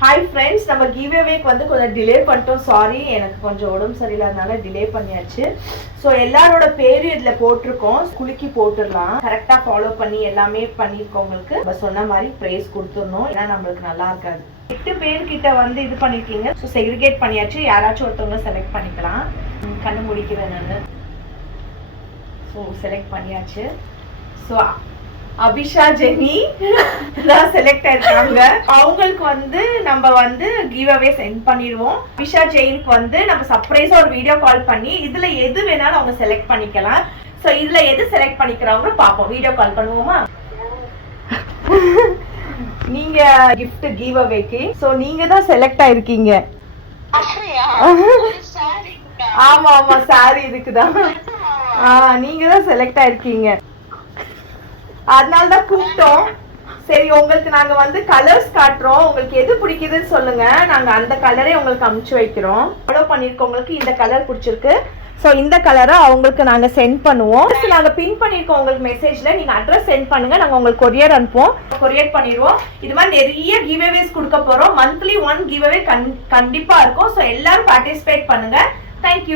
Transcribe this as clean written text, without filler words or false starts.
Hi friends, நம்ம கிவ்அவேக்கு வந்து கொஞ்சம் டிலே பண்ணிட்டோம். சாரி, எனக்கு கொஞ்சம் உடம்பு சரியில்லாதனால டிலே பண்ணியாச்சு. ஸோ எல்லாரோட பேரும் இதில் போட்டிருக்கோம். குலுக்கி போட்டுடலாம். கரெக்டாக ஃபாலோ பண்ணி எல்லாமே பண்ணியிருக்கவங்களுக்கு நம்ம சொன்ன மாதிரி ப்ரைஸ் கொடுத்துடணும். ஏன்னா நம்மளுக்கு நல்லா இருக்காது. 8 பேர்கிட்ட வந்து இது பண்ணியிருக்கீங்க. ஸோ செக்ரிகேட் பண்ணியாச்சு. யாராச்சும் ஒருத்தவங்க செலக்ட் பண்ணிக்கலாம். கண்ணு முடிக்கிறேன் நான். ஸோ செலக்ட் பண்ணியாச்சு. ஸோ அபிஷா ஜெனி தான் செலக்ட் ஆயிருக்காங்க. அவங்களுக்கு வந்து நம்ம வந்து கிவ் அவே சென்ட் பண்ணிடுவோம். அபிஷா ஜெயினுக்கு வந்து நம்ம சர்ப்ரைஸா ஒரு வீடியோ கால் பண்ணி இதுல எது வேணாலும் அவங்க செலக்ட் பண்ணிக்கலாம். ஸோ இதுல எது செலக்ட் பண்ணிக்கிறவங்க பார்ப்போம். வீடியோ கால் பண்ணுவோமா? நீங்க கிஃப்ட் கிவ் அவேக்கு ஸோ நீங்க தான் செலக்ட் ஆயிருக்கீங்க. ஆமா ஆமா, சாரி இதுக்குதான். நீங்க தான் செலக்ட் ஆயிருக்கீங்க. அதனாலதான் கூப்பிட்டோம். சரி, உங்களுக்கு நாங்க வந்து கலர்ஸ் காட்டுறோம். உங்களுக்கு எது பிடிக்குதுன்னு சொல்லுங்க. நாங்க அந்த கலரே உங்களுக்கு அனுப்பிச்சு வைக்கிறோம். ஃபாலோ பண்ணிருக்கவங்களுக்கு இந்த கலர் பிடிச்சிருக்கு. ஸோ இந்த கலரை அவங்களுக்கு நாங்க சென்ட் பண்ணுவோம். நாங்க பின் பண்ணிருக்கோம் உங்களுக்கு மெசேஜ்ல. நீங்க அட்ரஸ் சென்ட் பண்ணுங்க, நாங்க உங்களுக்கு கொரியர் அனுப்புவோம். கொரியர் பண்ணிடுவோம். இது மாதிரி நிறைய கிவ் அவேஸ் கொடுக்க போறோம். மந்த்லி 1 கிவ் அவே கண்டிப்பா இருக்கும். ஸோ எல்லாரும் பார்ட்டிசிபேட் பண்ணுங்க. தேங்க்யூ.